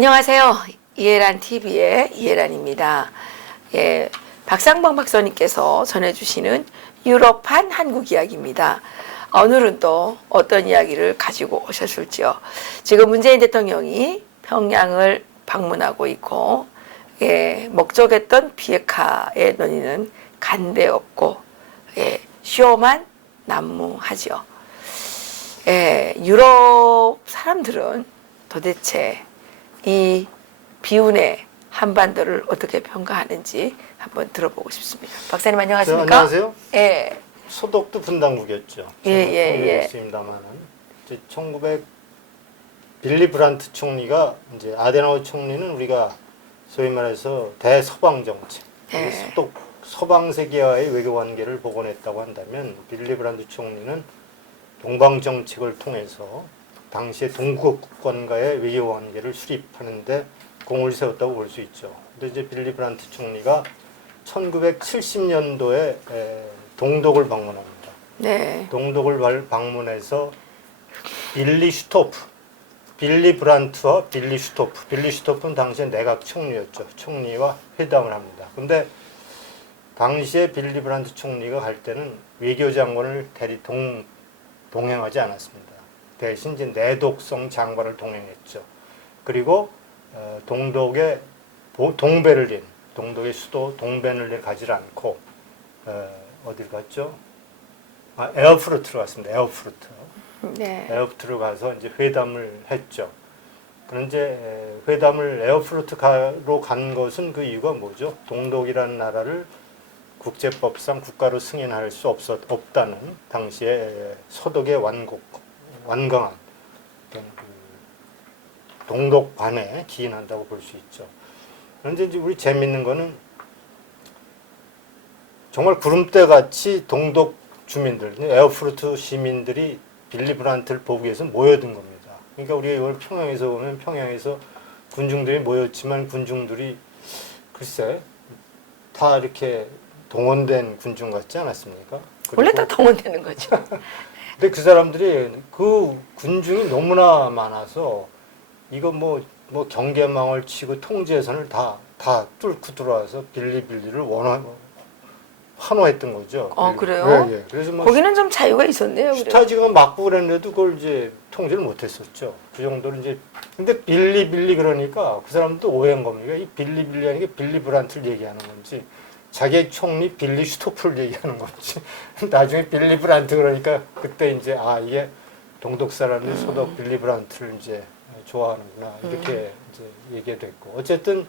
안녕하세요. 이해란 TV의 이해란입니다. 예, 박상범 박사님께서 전해주시는 유럽판 한국 이야기입니다. 오늘은 또 어떤 이야기를 가지고 오셨을지요. 지금 문재인 대통령이 평양을 방문하고 있고, 목적했던 비핵화의 논의는 간대 없고, 쉬워만 난무하죠. 유럽 사람들은 도대체 이 비운의 한반도를 어떻게 평가하는지 한번 들어보고 싶습니다. 박사님 안녕하십니까? 네, 안녕하세요. 예. 소독도 분당국이었죠. 있습니다만은 1900 빌리 브란트 총리가 이제 아데나우 총리는 우리가 소위 말해서 대서방 정책, 소독 서방 세계와의 외교 관계를 복원했다고 한다면 빌리 브란트 총리는 동방 정책을 통해서 당시의 동국권과의 외교 관계를 수립하는데 공을 세웠다고 볼 수 있죠. 근데 이제 빌리 브란트 총리가 1970년도에 동독을 방문합니다. 네. 동독을 방문해서 빌리 브란트와 빌리 슈토프는 당시에 내각 총리였죠. 총리와 회담을 합니다. 근데 당시에 빌리 브란트 총리가 갈 때는 외교장관을 동행하지 않았습니다. 대신 이제 내독성 장관을 동행했죠. 그리고 동독의 동독의 수도 동베를린 가지 않고 어딜 갔죠? 에어프루트로 갔습니다. 네. 에어프루트로 가서 이제 회담을 했죠. 그런데 회담을 에어프루트로 간 것은 그 이유가 뭐죠? 동독이라는 나라를 국제법상 국가로 승인할 수 없다는 당시에 소독의 완강한 그 동독반에 기인한다고 볼 수 있죠. 그런데 이제 우리 재밌는 거는 정말 구름대 같이 동독 주민들, 에어프루트 시민들이 빌리 브란트를 보기 위해서 모여든 겁니다. 그러니까 우리가 이걸 평양에서 보면 평양에서 군중들이 모였지만 군중들이 글쎄 다 이렇게 동원된 군중 같지 않았습니까? 원래 다 동원되는 거죠. 근데 그 사람들이 그 군중이 너무나 많아서 이거 뭐 경계망을 치고 통제선을 다 뚫고 들어와서 빌리를 환호했던 거죠. 그래요? 예. 그래서 거기는 좀 자유가 있었네요. 슈타지가 맞고 그랬는데도 그걸 이제 통제를 못했었죠. 그 정도로 이제. 근데 빌리 그러니까 그 사람도 오해한 겁니다. 이 빌리 하는 게 빌리 브란트를 얘기하는 건지 자기 총리 빌리 슈토프를 얘기하는 건지 나중에 빌리 브란트 그러니까 그때 이제 이게 동독 사람들이 소독 빌리 브란트를 이제 좋아하는구나 이렇게 이제 얘기가 됐고 어쨌든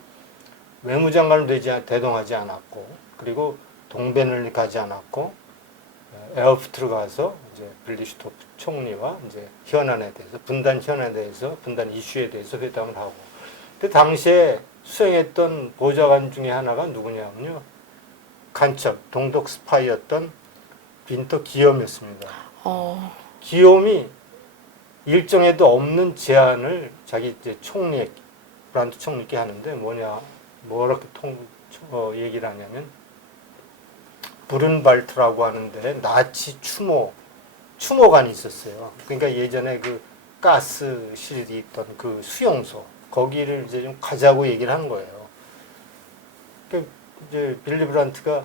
외무장관을 대동하지 않았고 그리고 동벤을 가지 않았고 에어프트로 가서 이제 빌리 슈토프 총리와 이제 현안에 대해서 분단 이슈에 대해서 회담을 하고 근데 당시에 수행했던 보좌관 중에 하나가 누구냐면요. 간첩, 동독 스파이였던 빈터 기욤이었습니다. 기욤이 일정에도 없는 제안을 자기 이제 브란트 총리께 하는데 뭐라고 얘기를 하냐면 부른발트라고 하는데 나치 추모관이 있었어요. 그러니까 예전에 그 가스실이 있던 그 수용소 거기를 이제 좀 가자고 얘기를 한 거예요. 이제 빌리 브란트가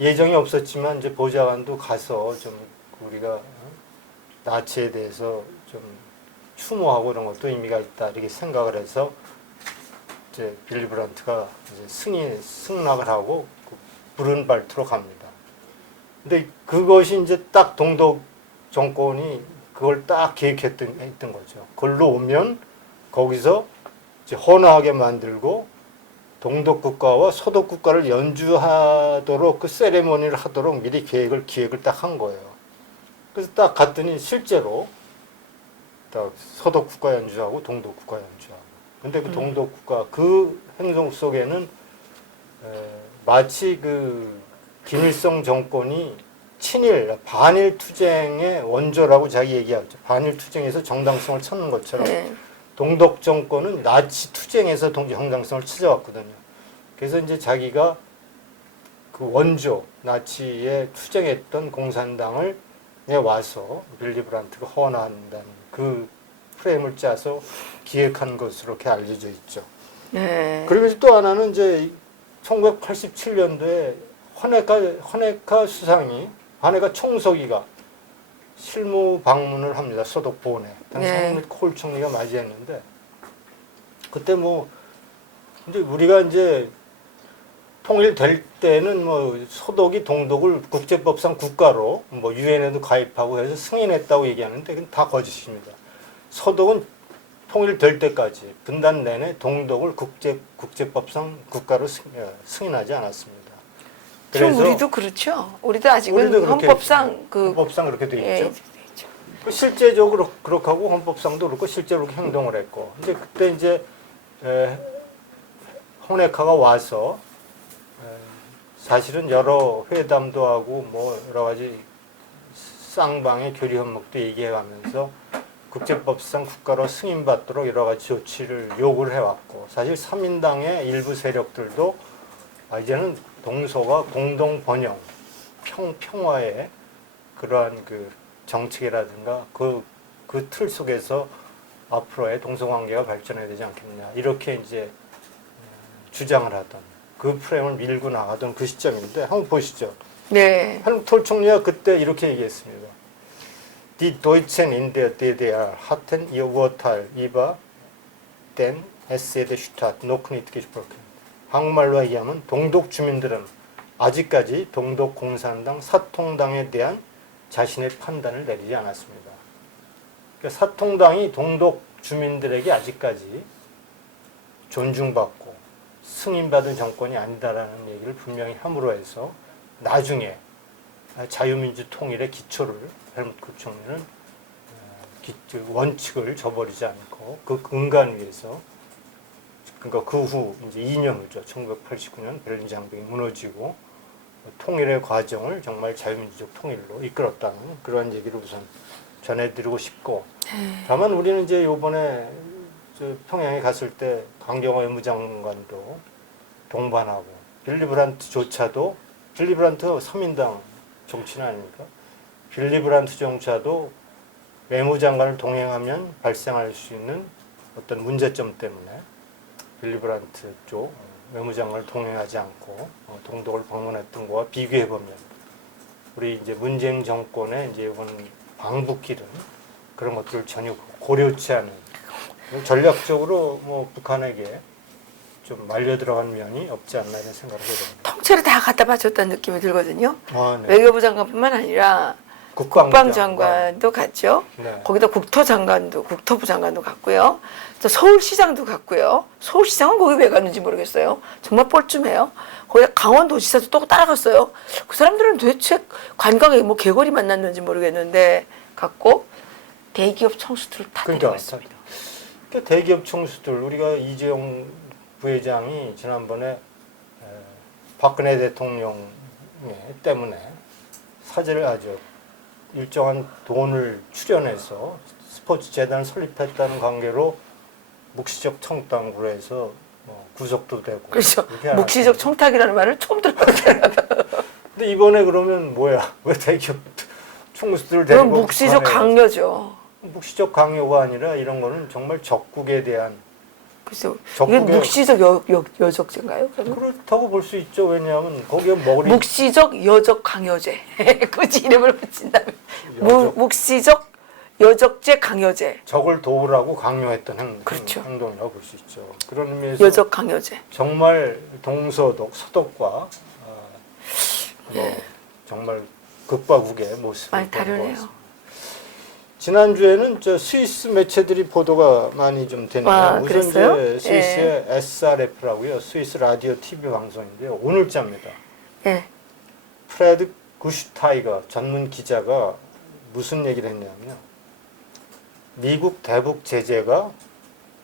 예정이 없었지만 이제 보좌관도 가서 좀 우리가 나치에 대해서 좀 추모하고 이런 것도 의미가 있다 이렇게 생각을 해서 이제 빌리 브란트가 이제 승낙을 하고 그 부른발트로 갑니다. 근데 그것이 이제 딱 동독 정권이 그걸 딱 계획했던 거죠. 걸로 오면 거기서 이제 헌화하게 만들고 동독 국가와 소독 국가를 연주하도록 그 세레모니를 하도록 미리 기획을 딱 한 거예요. 그래서 딱 갔더니 실제로 딱 소독 국가 연주하고 동독 국가 연주하고. 근데 그 동독 국가 그 행성 속에는 마치 그 김일성 정권이 반일 투쟁의 원조라고 자기 얘기하죠. 반일 투쟁에서 정당성을 찾는 것처럼. 동독 정권은 나치 투쟁에서 정당성을 찾아왔거든요. 그래서 이제 자기가 그 원조 나치에 투쟁했던 공산당을 와서 빌리 브란트가 헌화한다는 그 프레임을 짜서 기획한 것으로 이렇게 알려져 있죠. 네. 그리고 또 하나는 이제 1987년도에 허네카 수상이, 허네카 총서기가 실무 방문을 합니다. 서독 보훈에. 당시 네. 헬무트 콜 총리가 맞이했는데, 그때 뭐 이제 우리가 이제 통일될 때는 뭐 서독이 동독을 국제법상 국가로 뭐 유엔에도 가입하고 해서 승인했다고 얘기하는데 그건 다 거짓입니다. 서독은 통일될 때까지 분단 내내 동독을 국제법상 국가로 승인하지 않았습니다. 지금 우리도 그렇죠. 우리도 아직은 우리도 그렇게 헌법상 헌법상 그렇게 돼 예, 있죠. 돼 있죠. 실제적으로 그렇게 하고 헌법상도 그렇고 실제로 그렇게 행동을 했고, 이제 그때 이제 호네카가 와서 사실은 여러 회담도 하고 뭐 여러 가지 쌍방의 교류 협력도 얘기해가면서 국제법상 국가로 승인받도록 여러 가지 조치를 요구를 해왔고, 사실 3인당의 일부 세력들도 이제는 동서가 공동 번영, 평화의 그러한 그 정책이라든가 그 틀 속에서 앞으로의 동서관계가 발전해야 되지 않겠냐, 이렇게 이제 주장을 하던, 그 프레임을 밀고 나가던 그 시점인데, 한번 보시죠. 네. 헬무트 콜 총리가 그때 이렇게 얘기했습니다. Die Deutschen in der DDR hatten ihr Urteil über den SED-Staat noch nicht gesprochen. 한국말로 얘기하면 동독 주민들은 아직까지 동독 공산당 사통당에 대한 자신의 판단을 내리지 않았습니다. 그러니까 사통당이 동독 주민들에게 아직까지 존중받고 승인받은 정권이 아니다라는 얘기를 분명히 함으로 해서 나중에 자유민주 통일의 기초를 헬무트 콜 총리는 원칙을 저버리지 않고 그 근간 위에서, 그러니까 그 후 이제 2년 후죠. 1989년 베를린 장벽이 무너지고 통일의 과정을 정말 자유민주적 통일로 이끌었다는 그런 얘기를 우선 전해드리고 싶고, 다만 우리는 이제 요번에 평양에 갔을 때 강경화 외무장관도 동반하고 빌리 브란트조차도, 빌리 브란트 3인당 정치인 아닙니까? 빌리 브란트조차도 외무장관을 동행하면 발생할 수 있는 어떤 문제점 때문에 빌리 브란트 쪽 외무장관을 동행하지 않고 동독을 방문했던 거와 비교해 보면 우리 이제 문재인 정권의 이제 이번 방북길은 그런 것들을 전혀 고려치 않은, 전략적으로 뭐 북한에게 좀 말려 들어간 면이 없지 않나 이런 생각을 하게 됩니다. 통째로 다 갖다 바쳤다는 느낌이 들거든요. 네. 외교부 장관뿐만 아니라 국방장관도 갔죠. 네. 거기다 국토부 장관도 갔고요. 또 서울시장도 갔고요. 서울시장은 거기 왜 갔는지 모르겠어요. 정말 뻘쭘해요. 거기다 강원도지사도 또 따라갔어요. 그 사람들은 도대체 관광에 뭐 개거리 만났는지 모르겠는데 갔고, 대기업 총수들을 다 데려갔습니다. 그러니까 대기업 총수들, 우리가 이재용 부회장이 지난번에 박근혜 대통령 때문에 사제를 아주 일정한 돈을 출연해서 스포츠 재단을 설립했다는 관계로 묵시적 청탁으로 해서 구속도 되고. 그렇죠. 묵시적 청탁이라는 말을 처음 들어봤어요. 근데 이번에 그러면 뭐야? 왜 대기업 총수들을 그럼 데리고 묵시적 강요죠. 묵시적 강요가 아니라 이런 거는 정말 적국에 대한, 그래서 이게 묵시적 여적죄인가요? 그러면? 그렇다고 볼 수 있죠. 왜냐하면 거기에 묵시적 여적 강요죄. 굳이 이름을 붙인다면 여적. 묵시적 여적죄 강요죄. 적을 도우라고 강요했던 그렇죠. 행동이라고 볼 수 있죠. 그런 의미에서 여적 강요죄. 정말 동서독, 서독과 정말 극과 극의 모습을 많이 다르네요. 지난주에는 스위스 매체들이 보도가 많이 좀 됐네요. 우선 그랬어요? 이제 스위스의 SRF라고요. 스위스 라디오 TV 방송인데요. 오늘자입니다. 예. 프레드 구슈타이거 전문 기자가 무슨 얘기를 했냐면요. 미국 대북 제재가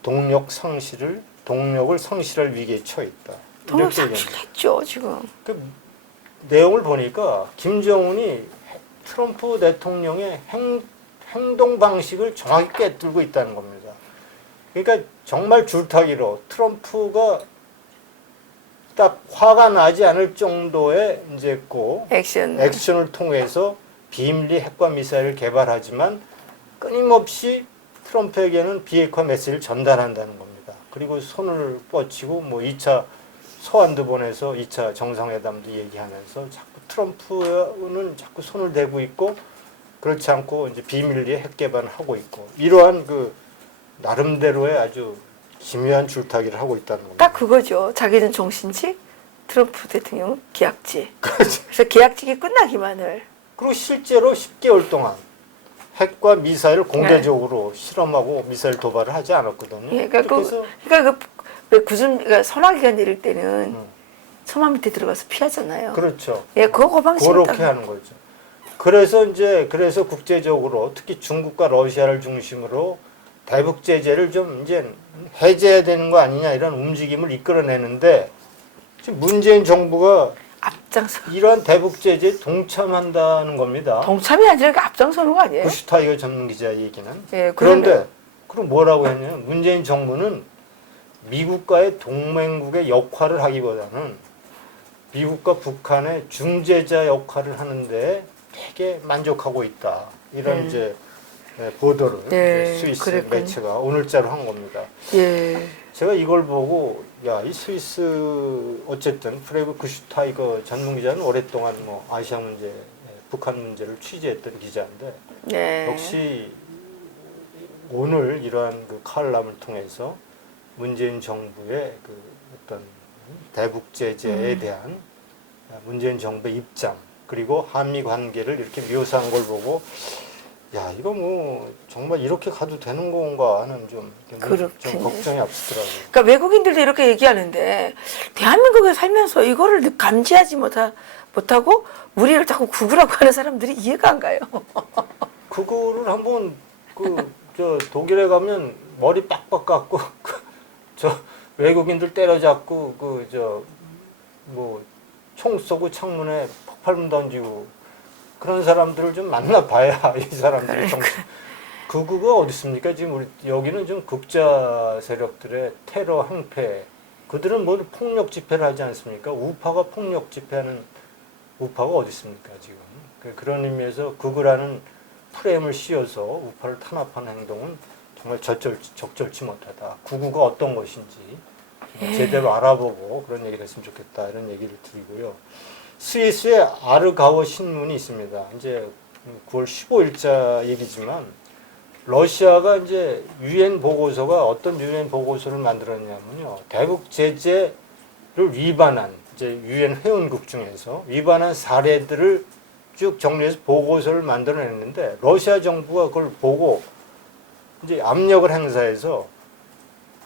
동력을 상실할 위기에 처해 있다. 동력 상실했죠 지금. 그 내용을 보니까 김정은이 트럼프 대통령의 행동 방식을 정확히 꿰뚫고 있다는 겁니다. 그러니까 정말 줄타기로 트럼프가 딱 화가 나지 않을 정도의 이제 액션을 통해서 비밀리 핵과 미사일을 개발하지만 끊임없이 트럼프에게는 비핵화 메시지를 전달한다는 겁니다. 그리고 손을 뻗치고 뭐 2차 소환도 보내서 2차 정상회담도 얘기하면서 자꾸 트럼프는 자꾸 손을 대고 있고 그렇지 않고 이제 비밀리에 핵 개발을 하고 있고 이러한 그 나름대로의 아주 기묘한 줄타기를 하고 있다는 겁니다. 딱 그거죠. 자기는 정신직, 트럼프 대통령은 계약직. 그래서 계약직이 끝나기만을. 그리고 실제로 10개월 동안 핵과 미사일을 공개적으로 실험하고 미사일 도발을 하지 않았거든요. 예, 그러니까 소나기가 내릴 때는 처마 밑에 들어가서 피하잖아요. 그렇죠. 예, 그거 방식이 그렇게 하는 거죠. 그래서 국제적으로 특히 중국과 러시아를 중심으로 대북 제재를 좀 이제 해제해야 되는 거 아니냐 이런 움직임을 이끌어내는데 지금 문재인 정부가 앞장서. 이러한 대북 제재에 동참한다는 겁니다. 동참이 아니라 앞장서는 거 아니에요? 부슈타이거 전문 기자 얘기는. 예, 그런데 그럼 뭐라고 했냐면 문재인 정부는 미국과의 동맹국의 역할을 하기보다는 미국과 북한의 중재자 역할을 하는데 되게 만족하고 있다. 이런 이제 보도를 이제 스위스 그랬군요. 매체가 오늘자로 한 겁니다. 예. 제가 이걸 보고 야, 이 스위스 어쨌든 프레브 구슈타이거 전문 기자는 오랫동안 뭐 아시아 문제, 북한 문제를 취재했던 기자인데 네. 역시 오늘 이러한 그 칼럼을 통해서 문재인 정부의 그 어떤 대북 제재에 대한 문재인 정부의 입장 그리고 한미 관계를 이렇게 묘사한 걸 보고 야 이거 뭐 정말 이렇게 가도 되는 건가 하는 좀 걱정이 앞서더라고요. 그러니까 외국인들도 이렇게 얘기하는데 대한민국에 살면서 이거를 감지하지 못하고 우리를 자꾸 구구라고 하는 사람들이 이해가 안 가요. 그거를 한번 저 독일에 가면 머리 빡빡 깎고 저 외국인들 때려잡고 뭐 총 쏘고 창문에 폭발물 던지고 그런 사람들을 좀 만나봐야 이 사람들이 그거가 어디 있습니까? 지금 우리 여기는 좀 극자 세력들의 테러 항패 그들은 뭐 폭력 집회를 하지 않습니까? 우파가 폭력 집회하는 우파가 어디 있습니까 지금? 그런 의미에서 극우라는 프레임을 씌워서 우파를 탄압하는 행동은 정말 적절치 못하다. 극우가 어떤 것인지 제대로 알아보고 그런 얘기를 했으면 좋겠다 이런 얘기를 드리고요. 스위스의 아르가워 신문이 있습니다. 이제 9월 15일자 얘기지만 러시아가 이제 유엔 보고서가 어떤 유엔 보고서를 만들었냐면요. 대북 제재를 위반한 이제 유엔 회원국 중에서 위반한 사례들을 쭉 정리해서 보고서를 만들어냈는데 러시아 정부가 그걸 보고 이제 압력을 행사해서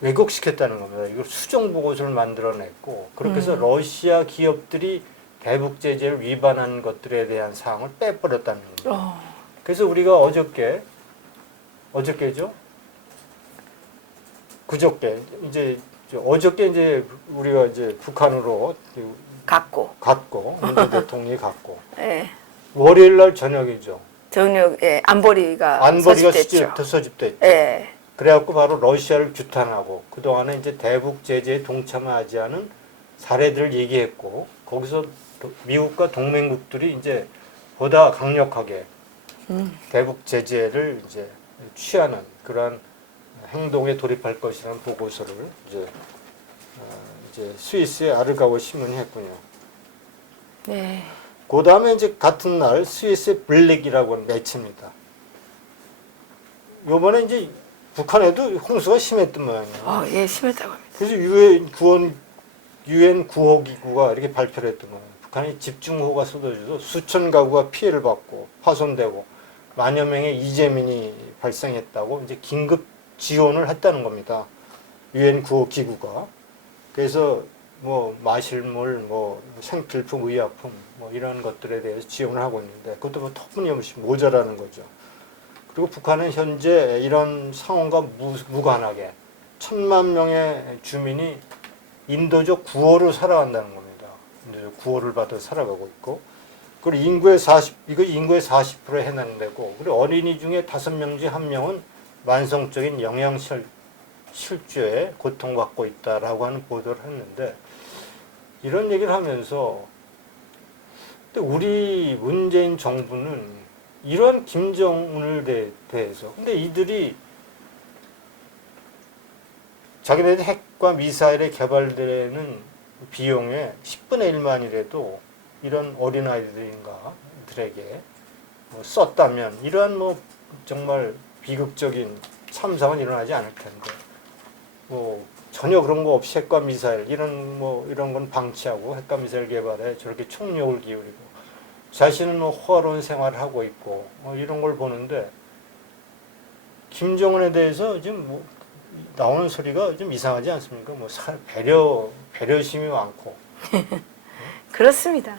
왜곡시켰다는 겁니다. 이걸 수정 보고서를 만들어냈고 그렇게 해서 러시아 기업들이 대북 제재를 위반한 것들에 대한 사항을 빼버렸다는 겁니다. 그래서 우리가 어저께죠? 그저께 어저께 이제 우리가 이제 북한으로 갔고 문재인 대통령이 갔고 네. 월요일 날 저녁이죠. 안보리가 소집됐죠. 예. 그래갖고 바로 러시아를 규탄하고 그동안에 이제 대북 제재에 동참하지 않은 사례들을 얘기했고 거기서 미국과 동맹국들이 이제 보다 강력하게 대북 제재를 이제 취하는 그러한 행동에 돌입할 것이라는 보고서를 이제 스위스의 아르가워 신문이 했군요. 네. 그 다음에 이제 같은 날 스위스의 블릭이라고 하는 매체입니다. 요번에 이제 북한에도 홍수가 심했던 모양이에요. 예, 심했다고 합니다. 그래서 유엔 구호기구가 이렇게 발표를 했던 거예요. 북한이 집중호우가 쏟아져서 수천 가구가 피해를 받고 파손되고 만여 명의 이재민이 발생했다고 이제 긴급 지원을 했다는 겁니다. 유엔 구호기구가. 그래서 뭐 마실물, 뭐 생필품, 의약품 뭐 이런 것들에 대해서 지원을 하고 있는데 그것도 뭐 터무니없이 모자라는 거죠. 그리고 북한은 현재 이런 상황과 무관하게 1,000만 명의 주민이 인도적 구호로 살아간다는 겁니다. 인도적 구호를 받아 살아가고 있고, 그리고 인구의 40%에 해당되고, 그리고 어린이 중에 5명 중 1명은 만성적인 영양실조에 고통받고 있다라고 하는 보도를 했는데, 이런 얘기를 하면서, 근데 우리 문재인 정부는 이러한 김정은을 대해서 근데 이들이 자기네들 핵과 미사일에 개발되는 비용의 10분의 1만이라도 이런 어린아이들인가들에게 뭐 썼다면 이러한 뭐 정말 비극적인 참사는 일어나지 않을 텐데 뭐 전혀 그런 거 없이 핵과 미사일 이런 건 방치하고 핵과 미사일 개발에 저렇게 총력을 기울이고 자신은 뭐 호화로운 생활을 하고 있고 이런 걸 보는데 김정은에 대해서 지금 뭐 나오는 소리가 좀 이상하지 않습니까? 뭐 배려심이 많고 그렇습니다.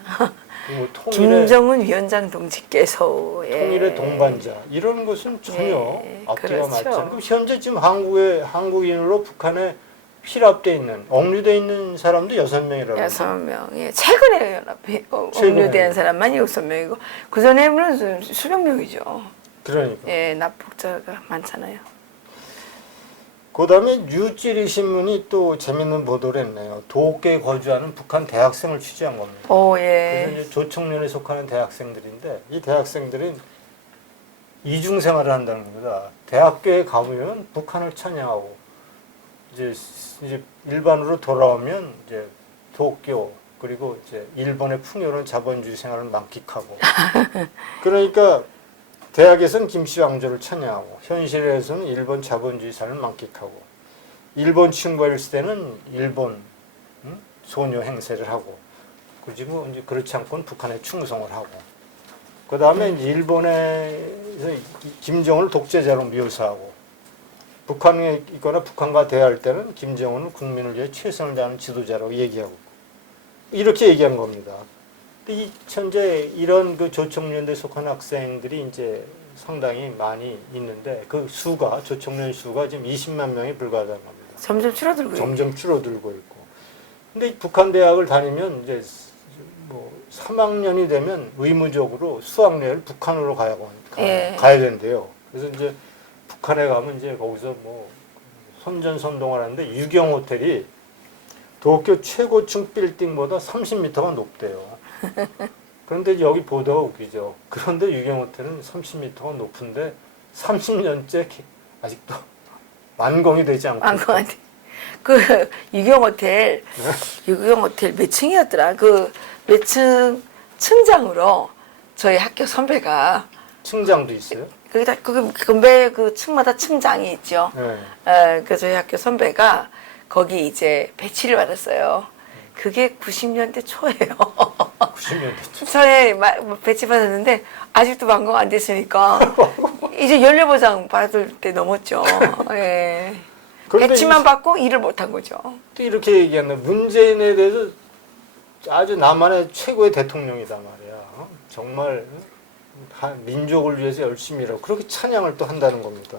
뭐 김정은 위원장 동지께서의 통일의 동반자 이런 것은 전혀 예, 앞뒤가 맞지 그렇죠. 않고 현재 지금 한국인으로 북한에 필압돼 있는 억류돼 있는 사람도 6명이라고 6명. 예, 최근에 연합회 최근에. 억류된 사람만이 6명이고 그 전에는 수백 명이죠. 그러니까 예, 납북자가 많잖아요. 그다음에 뉴지리 신문이 또 재밌는 보도를 했네요. 도쿄에 거주하는 북한 대학생을 취재한 겁니다. 오, 그래서 예. 이제 조총련에 속하는 대학생들인데 이 대학생들은 이중 생활을 한다는 겁니다. 대학교에 가보면 북한을 찬양하고 이제 일반으로 돌아오면 이제 도쿄 그리고 이제 일본의 풍요로운 자본주의 생활을 만끽하고 그러니까 대학에서는 김씨 왕조를 찬양하고 현실에서는 일본 자본주의 삶을 만끽하고 일본 친구가 있을 때는 일본 소녀 행세를 하고 그리고 이제 그렇지 않고는 북한에 충성을 하고 그 다음에 이제 일본에서 김정은을 독재자로 묘사하고 북한에 있거나 북한과 대화할 때는 김정은은 국민을 위해 최선을 다하는 지도자라고 얘기하고 이렇게 얘기한 겁니다. 이 현재 이런 그 조총련대 속한 학생들이 이제 상당히 많이 있는데 그 수가 조총련 수가 지금 20만 명에 불과하다는 겁니다. 점점 줄어들고 점점 줄어들고 있고. 근데 북한 대학을 다니면 이제 뭐 3학년이 되면 의무적으로 수학여행을 북한으로 가야 된대요. 그래서 이제 북한에 가면 이제 거기서 뭐 선전선동을 하는데 유경 호텔이 도쿄 최고층 빌딩보다 30m가 높대요. 그런데 여기 보도가 웃기죠. 그런데 유경 호텔은 30m가 높은데 30년째 아직도 완공이 되지 않고. 완공한데. 그 유경 호텔 몇 층이었더라? 그 몇 층 층장으로 저희 학교 선배가 층장도 있어요? 거기다 그 건배 그 층마다 층장이 있죠. 네. 그 저희 학교 선배가 거기 이제 배치를 받았어요. 그게 90년대 초예요. 90년대 초. 초에 배치 받았는데 아직도 완공 안 됐으니까 이제 연료보상 받을 때 넘었죠. 예. 배치만 받고 일을 못한 거죠. 또 이렇게 얘기하는 문재인에 대해서 아주 나만의 최고의 대통령이다 말이야. 정말 민족을 위해서 열심히 일하고 그렇게 찬양을 또 한다는 겁니다.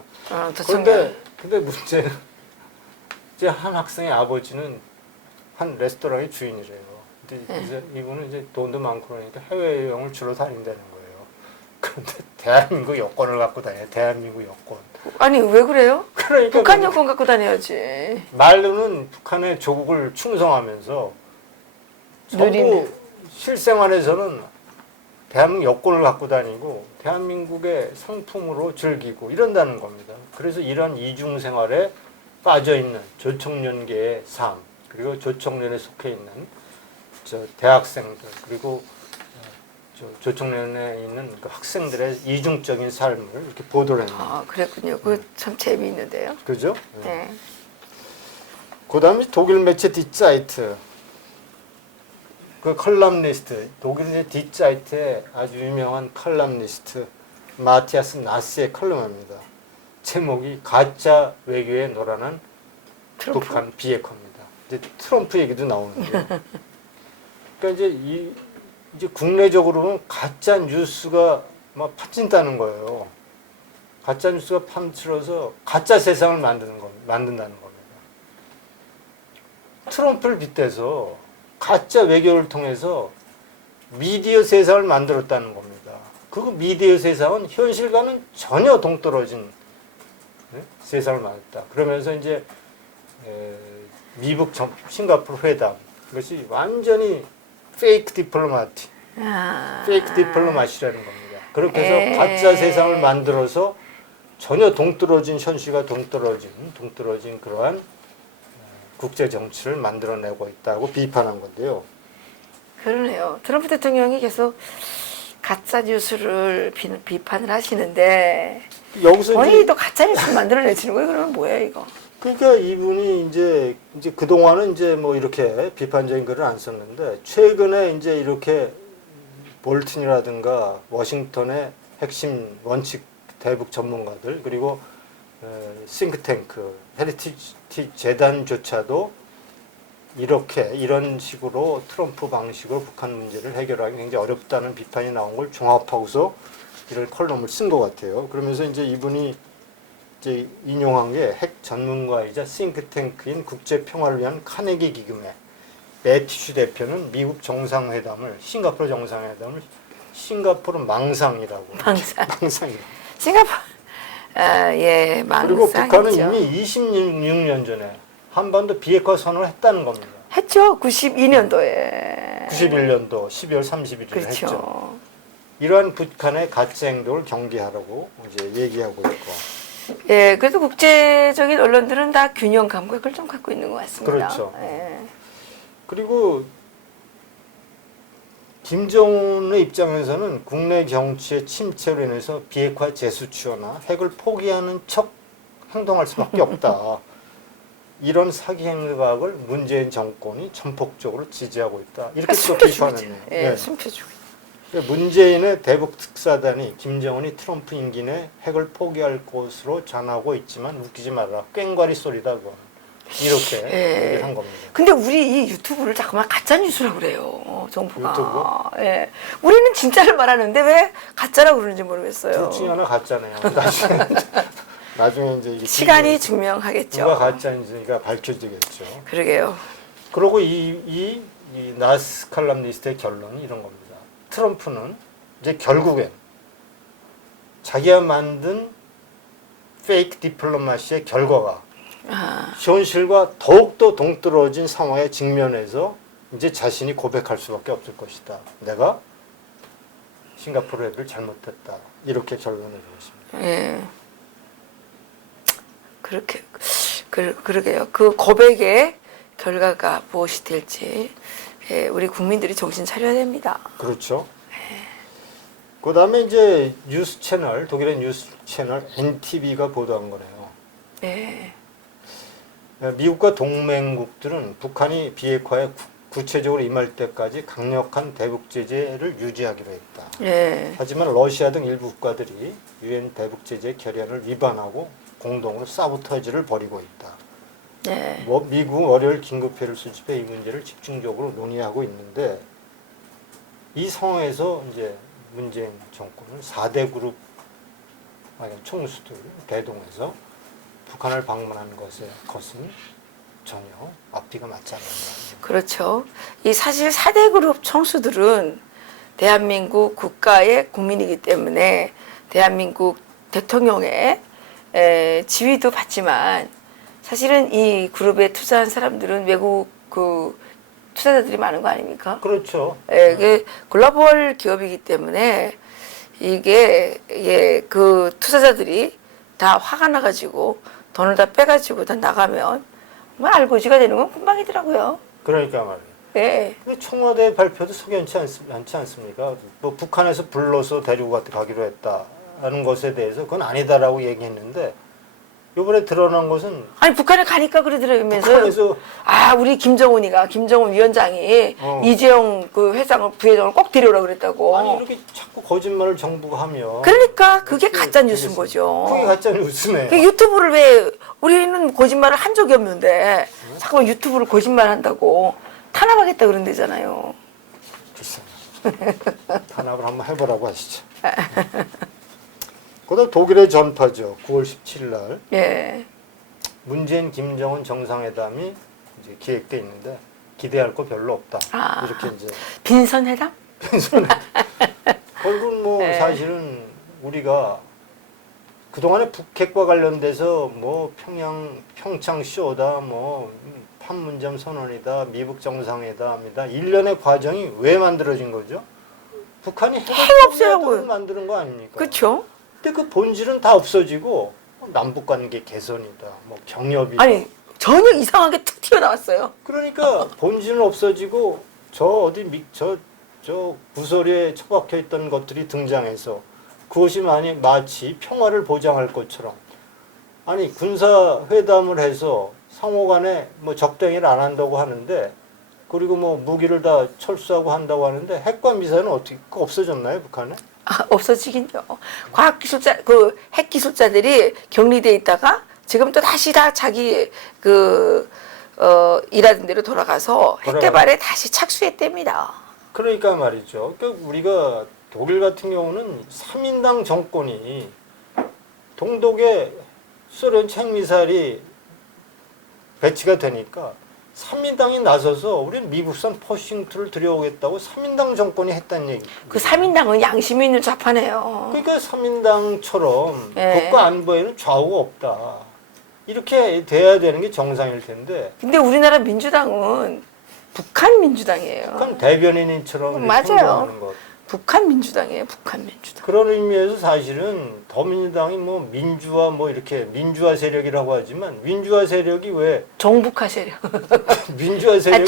근데 문제는 이제 한 학생의 아버지는 한 레스토랑의 주인이래요. 근데 이제 이분은 이제 돈도 많고 그러니까 해외여행을 주로 다닌다는 거예요. 그런데 대한민국 여권을 갖고 다녀요. 대한민국 여권. 아니 왜 그래요? 그러니까 북한 여권 갖고 다녀야지. 말로는 북한의 조국을 충성하면서 전부 실생활에서는 대한민국 여권을 갖고 다니고 대한민국의 상품으로 즐기고 이런다는 겁니다. 그래서 이런 이중 생활에 빠져 있는 조총련계의 삶 그리고 조총련에 속해 있는 대학생들 그리고 조총련에 있는 그 학생들의 이중적인 삶을 이렇게 보도를 했네요. 아 그랬군요. 그 참 재미있는데요. 그죠? 네. 그다음에 독일 매체 디자이트 그 컬럼니스트 독일의 디자이트의 아주 유명한 컬럼니스트 마티아스 나스의 컬럼입니다. 제목이 가짜 외교에 노란한 트럼프? 북한 비핵화입니다. 이제 트럼프 얘기도 나오는데요. 그러니까 이제 국내적으로는 가짜 뉴스가 막 퍼진다는 거예요. 가짜 뉴스가 판치러서 가짜 세상을 만든다는 겁니다. 트럼프를 빗대서 가짜 외교를 통해서 미디어 세상을 만들었다는 겁니다. 그 미디어 세상은 현실과는 전혀 동떨어진 세상을 만들었다. 그러면서 이제 미국 싱가포르 회담 그것이 완전히 페이크 디플로마티, 페이크 디플로마시라는 겁니다. 그렇게 해서 가짜 세상을 만들어서 전혀 동떨어진 현실과 동떨어진 그러한 국제 정치를 만들어내고 있다고 비판한 건데요. 그러네요. 트럼프 대통령이 계속 가짜 뉴스를 비판을 하시는데 여기서 본인이 또 가짜 뉴스를 만들어내시는 거예요? 그러면 뭐예요 이거? 그러니까 이분이 이제 그동안은 이제 뭐 이렇게 비판적인 글을 안 썼는데 최근에 이제 이렇게 볼튼이라든가 워싱턴의 핵심 원칙 대북 전문가들 그리고 싱크탱크 헤리티지 재단조차도 이런 식으로 트럼프 방식으로 북한 문제를 해결하기 굉장히 어렵다는 비판이 나온 걸 종합하고서 이런 컬럼을 쓴 것 같아요. 그러면서 이제 이분이 이제 인용한 게 핵 전문가이자 싱크탱크인 국제평화를 위한 카네기 기금의 매티슈 대표는 미국 정상회담을 싱가포르 정상회담을 싱가포르 망상이라고 망상이라고. 싱가포르 예 망상이죠. 그리고 북한은 이미 26년 전에 한반도 비핵화 선언을 했다는 겁니다. 했죠. 92년도에. 91년도 12월 31일에 그렇죠. 했죠. 이러한 북한의 가짜 행동을 경계하라고 이제 얘기하고 있고. 예, 그래도 국제적인 언론들은 다 균형 감각을 좀 갖고 있는 것 같습니다. 그렇죠. 예. 그리고 김정은의 입장에서는 국내 정치의 침체로 인해서 비핵화 재수치거나 핵을 포기하는 척 행동할 수밖에 없다. 이런 사기 행각을 문재인 정권이 전폭적으로 지지하고 있다. 이렇게 또 비판했네요. 예, 숨겨주고. 문재인의 대북 특사단이 김정은이 트럼프 임기 내 핵을 포기할 것으로 전하고 있지만 웃기지 마라. 꽹과리 소리다 그건. 이렇게 얘기를 한 겁니다. 근데 우리 이 유튜브를 자꾸만 가짜 뉴스라고 그래요. 정부가. 유튜브? 예. 우리는 진짜를 말하는데 왜 가짜라고 그러는지 모르겠어요. 둘 중에 하나 가짜네요. 나중에 이제 이게 시간이 증명하겠죠. 누가 가짜인지가 밝혀지겠죠. 그러게요. 그리고 이 나스 칼럼니스트의 결론이 이런 겁니다. 트럼프는 이제 결국엔 자기가 만든 페이크 디플로마시의 결과가 현실과 더욱더 동떨어진 상황에 직면해서 이제 자신이 고백할 수밖에 없을 것이다. 내가 싱가포르 핵을 잘못했다. 이렇게 결론을 내렸습니다. 예. 그렇게 그러게요. 그 고백의 결과가 무엇이 될지 예, 우리 국민들이 정신 차려야 됩니다. 그렇죠. 그 다음에 이제 뉴스 채널, 독일의 뉴스 채널 NTV가 보도한 거네요. 네. 미국과 동맹국들은 북한이 비핵화에 구체적으로 임할 때까지 강력한 대북 제재를 유지하기로 했다. 네. 하지만 러시아 등 일부 국가들이 유엔 대북 제재 결의안을 위반하고 공동으로 사보타지를 벌이고 있다. 네. 미국 월요일 긴급회의를 수집해 이 문제를 집중적으로 논의하고 있는데 이 상황에서 이제 문재인 정권은 4대 그룹 총수들 대동해서 북한을 방문한 것은 전혀 앞뒤가 맞지 않는다. 그렇죠. 이 사실 4대 그룹 총수들은 대한민국 국가의 국민이기 때문에 대한민국 대통령의 지위도 받지만 사실은 이 그룹에 투자한 사람들은 외국 그 투자자들이 많은 거 아닙니까? 그렇죠. 예, 이게 글로벌 기업이기 때문에 이게 그 투자자들이 다 화가 나가지고 돈을 다 빼가지고 다 나가면 뭐 알고지가 되는 건 금방이더라고요. 그러니까 말이에요. 예. 근데 청와대 발표도 석연치 않지 않습니까? 뭐 북한에서 불러서 데리고 가기로 했다는 것에 대해서 그건 아니다라고 얘기했는데 이번에 드러난 것은 아니 북한에 가니까 그러더라면서 북한에서 우리 김정은 위원장이 이재용 그 부회장을 꼭 데려오라 그랬다고. 아니 이렇게 자꾸 거짓말을 정부가 하면 그러니까 그게 가짜 뉴스인 거죠. 그게 가짜 뉴스네요. 그 유튜브를 왜 우리는 거짓말을 한 적이 없는데 자꾸만 유튜브를 거짓말한다고 탄압하겠다 그런 데잖아요. 글쎄 탄압을 한번 해보라고 하시죠. 그다음 독일의 전파죠. 9월 17일 날 예. 문재인 김정은 정상회담이 이제 기획돼 있는데 기대할 거 별로 없다. 이렇게 이제 빈선회담? 결국 뭐 네. 사실은 우리가 그동안에 북핵과 관련돼서 뭐 평창 쇼다 뭐 판문점 선언이다 미북 정상회담이다 일련의 과정이 왜 만들어진 거죠? 북한이 핵 없애라고 만드는 거 아닙니까? 그렇죠. 근데 그 본질은 다 없어지고 남북 관계 개선이다 뭐 경협이다 아니 전혀 이상하게 툭 튀어나왔어요. 그러니까 본질은 없어지고 저 어디 저 구설에 처박혀 있던 것들이 등장해서 그것이 마치 평화를 보장할 것처럼 아니 군사 회담을 해서 상호간에 뭐 적대행위를 안 한다고 하는데 그리고 뭐 무기를 다 철수하고 한다고 하는데 핵과 미사일은 어떻게 없어졌나요, 북한에? 아, 없어지긴요. 과학기술자, 그 핵기술자들이 격리돼 있다가 지금 또 다시 다 자기 일하던 대로 돌아가서 핵 개발에 다시 착수했답니다. 그러니까 말이죠. 그러니까 우리가 독일 같은 경우는 3인당 정권이 동독에 소련 핵미사일이 배치가 되니까 3인당이 나서서 우리는 미국산 퍼싱2를 들여오겠다고 3인당 정권이 했다는 얘기. 그 3인당은 양심이 있는 좌파네요. 그러니까 3인당처럼 예. 국가 안보에는 좌우가 없다. 이렇게 돼야 되는 게 정상일 텐데 근데 우리나라 민주당은 북한 민주당이에요. 북한 대변인처럼 이렇게 맞아요. 행동하는 것. 북한 민주당이에요. 북한 민주당. 그런 의미에서 사실은 더민주당이 뭐 민주화 뭐 이렇게 민주화 세력이라고 하지만 민주화 세력이 왜 정북화 세력. 민주화 세력이 아니,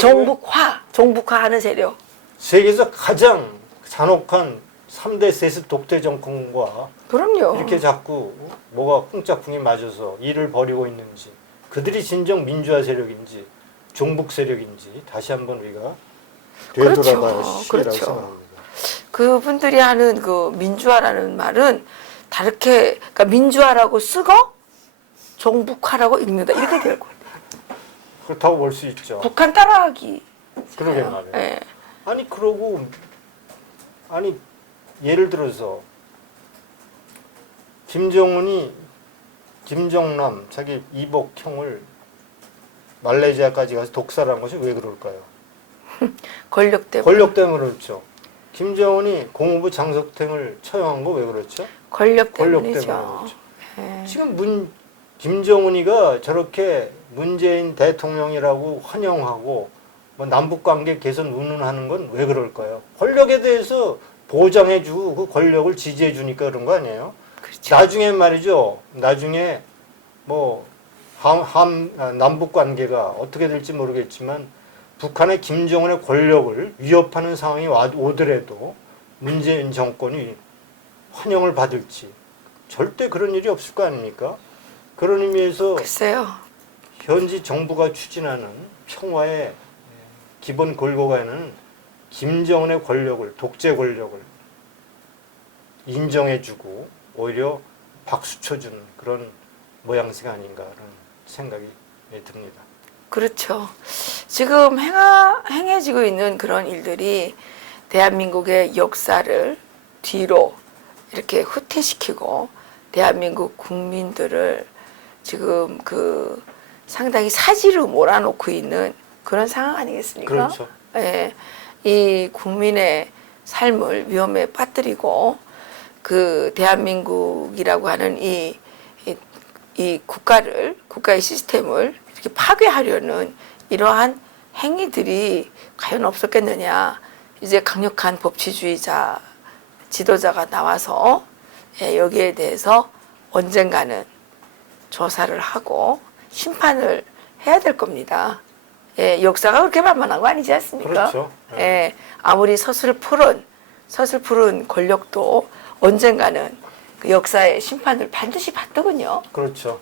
정북화하는 세력. 세계에서 가장 잔혹한 3대 세습 독재 정권과 그럼요. 이렇게 자꾸 뭐가 꿍짝꿍이 맞아서 일을 벌이고 있는지 그들이 진정 민주화 세력인지 종북 세력인지 다시 한번 우리가 되돌아봐야 할 시기라고 그렇죠. 생각합니다. 그분들이 하는 그 민주화라는 말은 다르게 그러니까 민주화라고 쓰고 정북화라고 읽는다 이렇게 될 거예요. 그렇다고 볼 수 있죠. 북한 따라하기. 그러게 말이에요. 예. 아니 그러고 아니 예를 들어서 김정남 자기 이복 형을 말레이시아까지 가서 독살한 것이 왜 그럴까요? 권력 때문에. 권력 때문에 그렇죠. 김정은이 공무부 장석탱을 처형한 거 왜 그렇죠? 권력 권력 때문이죠. 때문에 그렇죠. 예. 지금 김정은이가 저렇게 문재인 대통령이라고 환영하고 뭐 남북 관계 개선 운운하는 건 왜 그럴까요? 권력에 대해서 보장해주고 그 권력을 지지해주니까 그런 거 아니에요? 그렇죠. 나중에 말이죠. 나중에 뭐 남북 관계가 어떻게 될지 모르겠지만 북한의 김정은의 권력을 위협하는 상황이 오더라도 문재인 정권이 환영을 받을지 절대 그런 일이 없을 거 아닙니까? 그런 의미에서 글쎄요. 현지 정부가 추진하는 평화의 기본 골고가에는 김정은의 권력을 독재 권력을 인정해주고 오히려 박수 쳐주는 그런 모양새가 아닌가라는 생각이 듭니다. 그렇죠. 지금 행해지고 있는 그런 일들이 대한민국의 역사를 뒤로 이렇게 후퇴시키고 대한민국 국민들을 지금 그 상당히 사지로 몰아놓고 있는 그런 상황 아니겠습니까? 그렇죠. 예, 이 국민의 삶을 위험에 빠뜨리고 그 대한민국이라고 하는 이 국가의 시스템을 이렇게 파괴하려는 이러한 행위들이 과연 없었겠느냐. 이제 강력한 법치주의자 지도자가 나와서 여기에 대해서 언젠가는 조사를 하고 심판을 해야 될 겁니다. 역사가 그렇게 만만한 거 아니지 않습니까? 그렇죠. 아무리 서슬 푸른 권력도 언젠가는 그 역사의 심판을 반드시 받더군요. 그렇죠.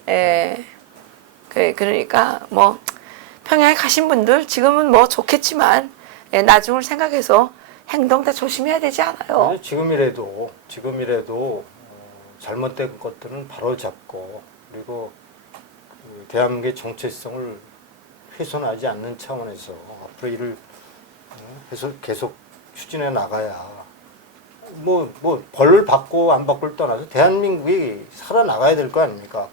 그러니까 뭐 평양에 가신 분들 지금은 뭐 좋겠지만 나중을 생각해서 행동 다 조심해야 되지 않아요? 지금이라도 잘못된 것들은 바로 잡고 그리고 그 대한민국의 정체성을 훼손하지 않는 차원에서 앞으로 일을 계속 추진해 나가야 뭐 벌을 받고 안 받고를 떠나서 대한민국이 살아나가야 될 거 아닙니까?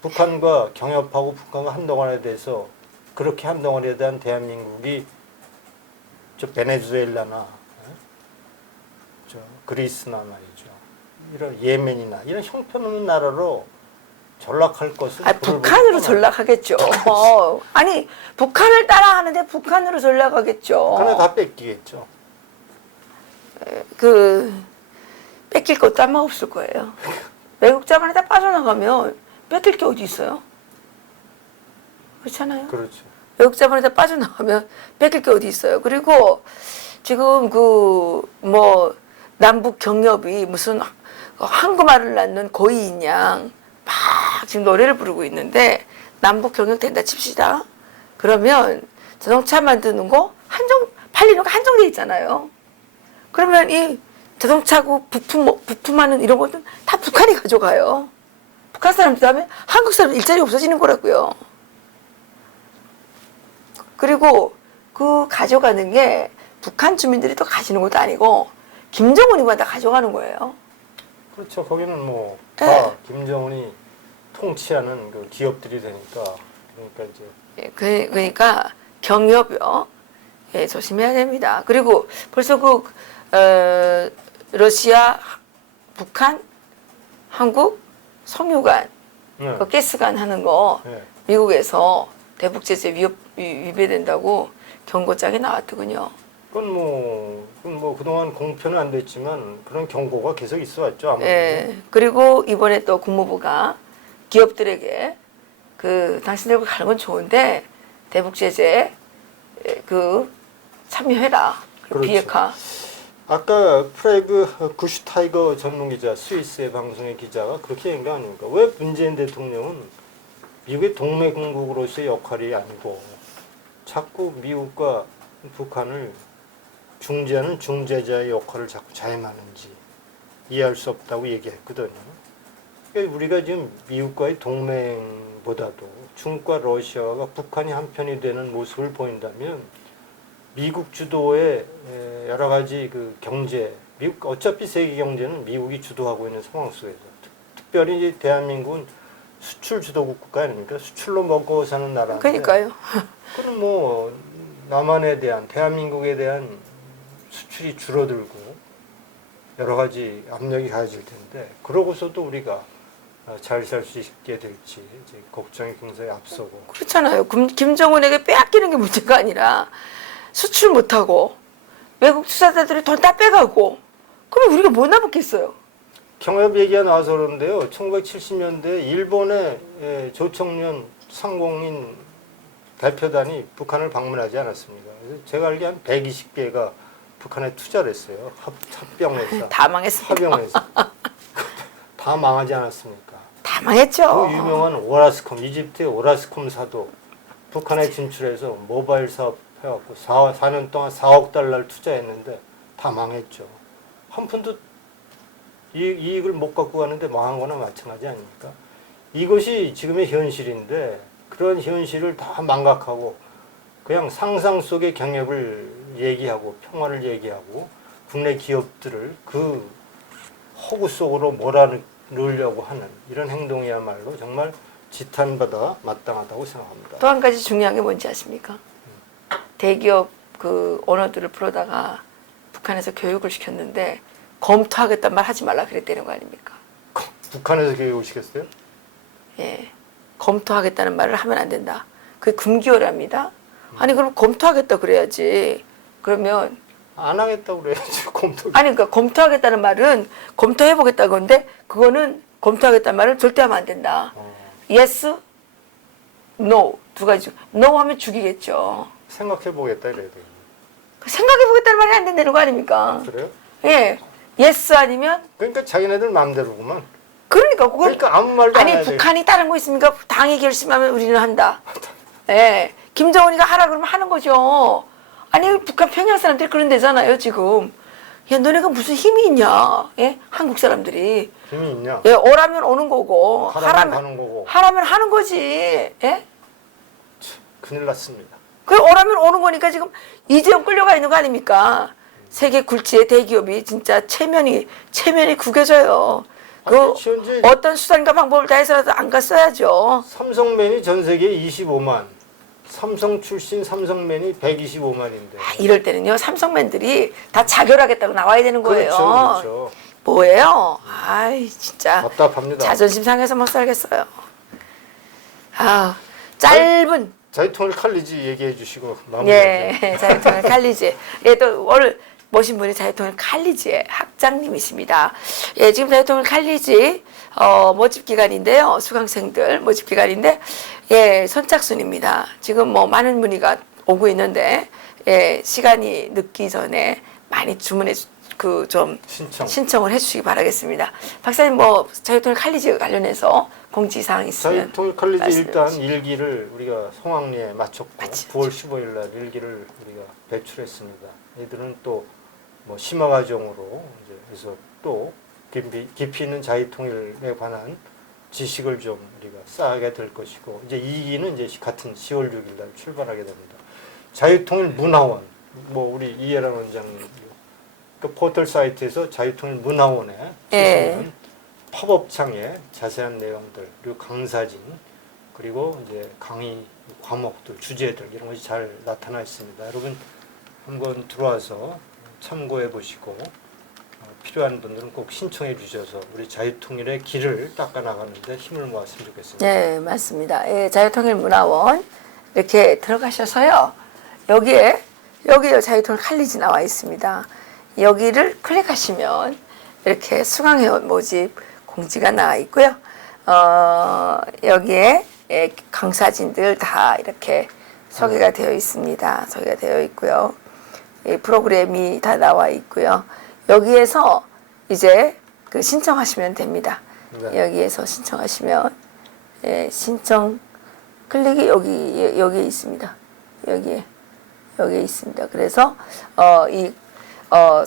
북한과 경협하고 북한과 한동안에 대해서 그렇게 한동안에 대한 대한민국이 저 베네수엘라나 저 그리스나 말이죠. 이런 예멘이나 이런 형편없는 나라로 전락할 것은 북한으로 전락하겠죠. 아니 북한을 따라하는데 북한으로 전락하겠죠. 북한에 다 뺏기겠죠. 뺏길 것도 아마 없을 거예요. 외국 자본에 다 빠져나가면 뺏길 게 어디 있어요? 그렇잖아요. 그렇죠. 외국 자본에다 빠져나가면 뺏길 게 어디 있어요. 그리고 지금 그 뭐 남북 경협이 무슨 황금알을 낳는 거위인 양 막 지금 노래를 부르고 있는데 남북 경협 된다 칩시다. 그러면 자동차 만드는 거 팔리는 거 한정돼 있잖아요. 그러면 이 자동차고 부품하는 이런 것들 다 북한이 가져가요. 북한 사람들 하면 한국 사람 일자리 없어지는 거라고요. 그리고 그 가져가는 게 북한 주민들이 또 가지는 것도 아니고 김정은이만 다 가져가는 거예요. 그렇죠. 거기는 뭐 다 네. 김정은이 통치하는 그 기업들이 되니까 그러니까 이제 예, 그러니까 경협이요. 예, 조심해야 됩니다. 그리고 벌써 러시아, 북한, 한국, 석유관, 네. 그 가스관 하는 거 네. 미국에서 대북 제재 위배된다고 경고장이 나왔더군요. 그건 뭐 그동안 공표는 안 됐지만 그런 경고가 계속 있어 왔죠. 아무래도. 예. 그리고 이번에 또 국무부가 기업들에게 당신들 가는 건 좋은데 대북 제재 참여해라. 그렇죠. 비핵화. 아까 프라그 구슈타이거 전문 기자, 스위스의 방송의 기자가 그렇게 얘기한 거 아닙니까? 왜 문재인 대통령은 미국의 동맹국으로서의 역할이 아니고 자꾸 미국과 북한을 중재하는 중재자의 역할을 자꾸 자임하는지 이해할 수 없다고 얘기했거든요. 그러니까 우리가 지금 미국과의 동맹보다도 중국과 러시아가 북한이 한편이 되는 모습을 보인다면 미국 주도의 여러 가지 그 경제, 미국 어차피 세계 경제는 미국이 주도하고 있는 상황 속에서 특별히 이제 대한민국은 수출 주도국 국가 아닙니까? 수출로 먹고 사는 나라인데. 그러니까요. 그럼 뭐 남한에 대한 대한민국에 대한 수출이 줄어들고 여러 가지 압력이 가해질 텐데 그러고서도 우리가 잘 살 수 있게 될지 이제 걱정이 굉장히 앞서고. 그렇잖아요. 김정은에게 빼앗기는 게 문제가 아니라 수출 못하고 외국 투자자들이 돈 다 빼가고 그러면 우리가 뭐 남았겠어요. 경협 얘기가 나와서 그러는데요. 1970년대 일본의 조청년 상공인 대표단이 북한을 방문하지 않았습니다. 그래서 제가 알기에 한 120개가 북한에 투자를 했어요. 합병회사. 다 망했습니다. 합병회사. 다 망하지 않았습니까? 다 망했죠. 그 유명한 오라스콤, 이집트의 오라스콤사도 북한에 진출해서 모바일 사업 해갖고 4년 동안 4억 달러를 투자했는데 다 망했죠. 한 푼도 이익을 못 갖고 가는데 망한 거나 마찬가지 아닙니까? 이것이 지금의 현실인데 그런 현실을 다 망각하고 그냥 상상 속의 경협을 얘기하고 평화를 얘기하고 국내 기업들을 그 허구 속으로 몰아넣으려고 하는 이런 행동이야말로 정말 지탄받아 마땅하다고 생각합니다. 또 한 가지 중요한 게 뭔지 아십니까? 대기업 그 오너들을 풀어다가 북한에서 교육을 시켰는데 검토하겠다는 말 하지 말라 그랬다는 거 아닙니까? 북한에서 교육을 시켰어요? 예, 검토하겠다는 말을 하면 안 된다. 그게 금기어랍니다. 아니 그럼 검토하겠다 그래야지. 그러면 안 하겠다고 그래야지. 검토. 아니 그러니까 검토하겠다는 말은 검토해보겠다 건데 그거는 검토하겠다는 말을 절대 하면 안 된다. Yes, No 두 가지. No 하면 죽이겠죠. 생각해보겠다 이래야 돼. 생각해보겠다는 말이 안 된다는 거 아닙니까? 그래요? 예, Yes 아니면 그러니까 자기네들 마음대로구만. 그러니까 그걸 그러니까 아무 말도 안 아니 해야 돼. 북한이 다른 거 있습니까? 당이 결심하면 우리는 한다. 예, 김정은이가 하라 그러면 하는 거죠. 아니 북한 평양 사람들이 그런 데잖아요 지금. 야 너네가 무슨 힘이 있냐? 예, 한국 사람들이. 힘이 있냐? 예, 오라면 오는 거고 하라면 가는 거고. 하라면 하는 거지. 예? 큰일 났습니다. 그 오라면 오는 거니까 지금 이재용 끌려가 있는 거 아닙니까? 세계 굴지의 대기업이 진짜 체면이 구겨져요. 그 아니, 현재 어떤 수단과 방법을 다해서라도 안 갔어야죠. 삼성맨이 전 세계에 25만. 삼성 출신 삼성맨이 125만인데. 이럴 때는요 삼성맨들이 다 자결하겠다고 나와야 되는 거예요. 그렇죠, 그렇죠. 뭐예요? 아이 진짜 답답합니다. 자존심 상해서 못 살겠어요. 아 짧은 자유통일 칼리지 얘기해 주시고 마무리. 예 자유통일 칼리지. 예 또 오늘 모신 분이 자유통일 칼리지의 학장님이십니다. 예, 지금 자유통일 칼리지 모집 기간인데요. 수강생들 모집 기간인데 예, 선착순입니다. 지금 뭐 많은 문의가 오고 있는데 예, 시간이 늦기 전에 많이 주문해 좀 신청을 해주시기 바라겠습니다. 박사님 뭐 자유통일 칼리지 관련해서 공지사항 있으면 자유통일 칼리지 말씀해 일단 주시죠. 일기를 우리가 성황리에 마쳤고 9월 15일 날 일기를 우리가 배출했습니다. 이들은 또 뭐 심화 과정으로 이제 해서 또 깊이 있는 자유통일에 관한 지식을 좀 우리가 쌓게 될 것이고 이제 2기는 이제 같은 10월 6일 날 출발하게 됩니다. 자유통일 문화원 뭐 우리 이해란 원장님 그 포털 사이트에서 자유통일 문화원에 보시면 팝업창에 자세한 내용들 그리고 강사진 그리고 이제 강의 과목들 주제들 이런 것이 잘 나타나 있습니다. 여러분 한번 들어와서 참고해 보시고 필요한 분들은 꼭 신청해 주셔서 우리 자유통일의 길을 닦아 나가는데 힘을 모았으면 좋겠습니다. 네, 맞습니다. 예, 자유통일 문화원 이렇게 들어가셔서요. 여기에 자유통일 칼리지 나와 있습니다. 여기를 클릭하시면 이렇게 수강회원 모집 공지가 나와 있고요. 여기에 강사진들 다 이렇게 소개가 되어 있습니다. 소개가 되어 있고요. 프로그램이 다 나와 있고요. 여기에서 이제 그 신청하시면 됩니다. 네. 여기에서 신청하시면 신청 클릭이 여기에 있습니다. 여기에 있습니다. 그래서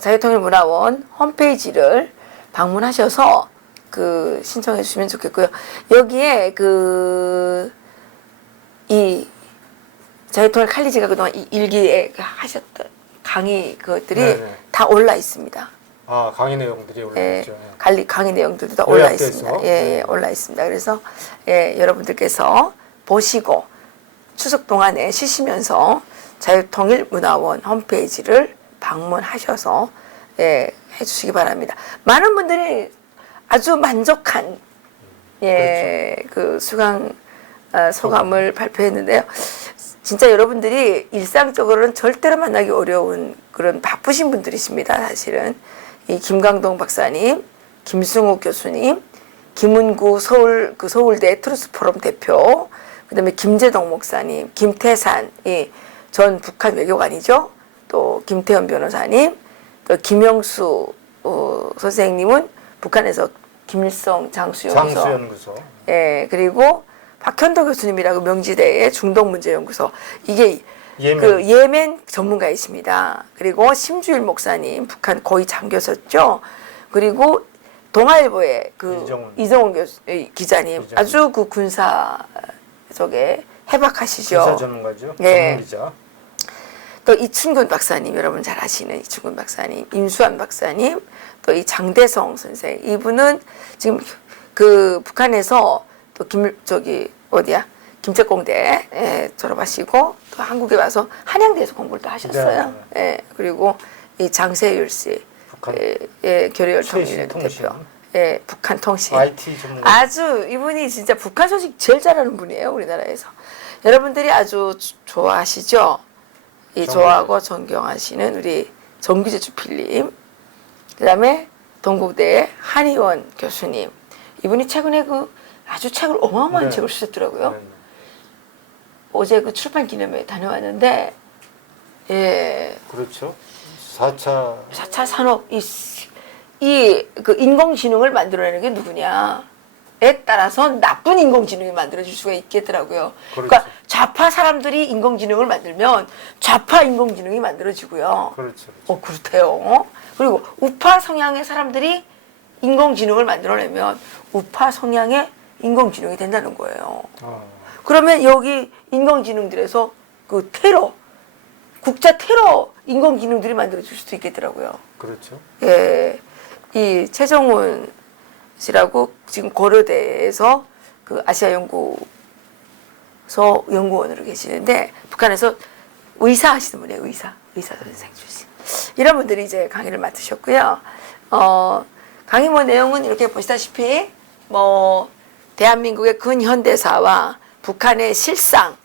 자유통일 문화원 홈페이지를 방문하셔서 그 신청해 주시면 좋겠고요. 여기에 이 자유통일 칼리지가 그동안 일기에 하셨던 강의 그것들이 네네. 다 올라 있습니다. 아 강의 내용들이 올라있죠. 강의 내용들도 다 올라 요약돼서. 있습니다. 올라 있습니다. 그래서 여러분들께서 보시고 추석 동안에 쉬시면서 자유통일 문화원 홈페이지를 방문하셔서 해주시기 바랍니다. 많은 분들이 아주 만족한 그 수강 소감을 발표했는데요. 진짜 여러분들이 일상적으로는 절대로 만나기 어려운 그런 바쁘신 분들이십니다. 사실은 이 김강동 박사님, 김승욱 교수님, 김은구 서울대 트루스포럼 대표, 그다음에 김재동 목사님, 김태산 전 북한 외교관이죠. 또 김태현 변호사님, 또 김영수 선생님은 북한에서 김일성 장수연구소. 그리고 박현도 교수님이라고 명지대의 중동문제연구소 이게 예멘 전문가이십니다. 그리고 심주일 목사님 북한 거의 장교셨죠. 그리고 동아일보의 이정훈 기자님 아주 그 군사 쪽에 해박하시죠. 군사 전문가죠. 네. 전문기자. 또 이춘근 박사님 여러분 잘 아시는 이춘근 박사님, 임수환 박사님, 또 이 장대성 선생 이분은 지금 그 북한에서 또 김책공대 졸업하시고 또 한국에 와서 한양대에서 공부를 또 하셨어요. 그리고 이 장세율 씨, 교류열 통일의 대표, 북한 통신. IT 전문가. 아주 이분이 진짜 북한 소식 제일 잘하는 분이에요 우리나라에서. 여러분들이 아주 좋아하시죠. 좋아하고 존경하시는 우리 정규재 주필님, 그다음에 동국대의 한의원 교수님. 이분이 최근에 아주 책을 어마어마한 책을 쓰셨더라고요. 어제 그 출판 기념회에 다녀왔는데, 그렇죠. 4차 산업 그 인공지능을 만들어내는 게 누구냐? 에 따라서 나쁜 인공지능이 만들어질 수가 있겠더라고요. 그렇죠. 그러니까 좌파 사람들이 인공지능을 만들면 좌파 인공지능이 만들어지고요. 그렇죠. 그렇대요. 그리고 우파 성향의 사람들이 인공지능을 만들어내면 우파 성향의 인공지능이 된다는 거예요. 그러면 여기 인공지능들에서 그 국자 테러 인공지능들이 만들어질 수도 있겠더라고요. 그렇죠. 이 최정훈 씨라고 지금 고려대에서 그 아시아 연구소 연구원으로 계시는데 북한에서 의사 하시는 분이에요. 의사 선생 출신. 이런 분들이 이제 강의를 맡으셨고요. 강의 내용은 이렇게 보시다시피 대한민국의 근현대사와 북한의 실상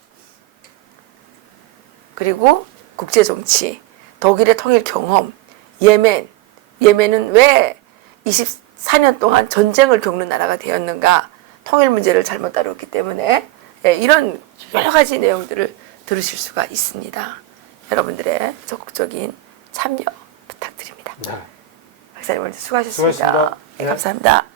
그리고 국제정치, 독일의 통일 경험, 예멘은 왜 24년 동안 전쟁을 겪는 나라가 되었는가? 통일 문제를 잘못 다뤘기 때문에 이런 여러 가지 내용들을 들으실 수가 있습니다. 여러분들의 적극적인 참여 부탁드립니다. 네. 박사님 오늘 수고하셨습니다. 수고하셨습니다. 네, 감사합니다.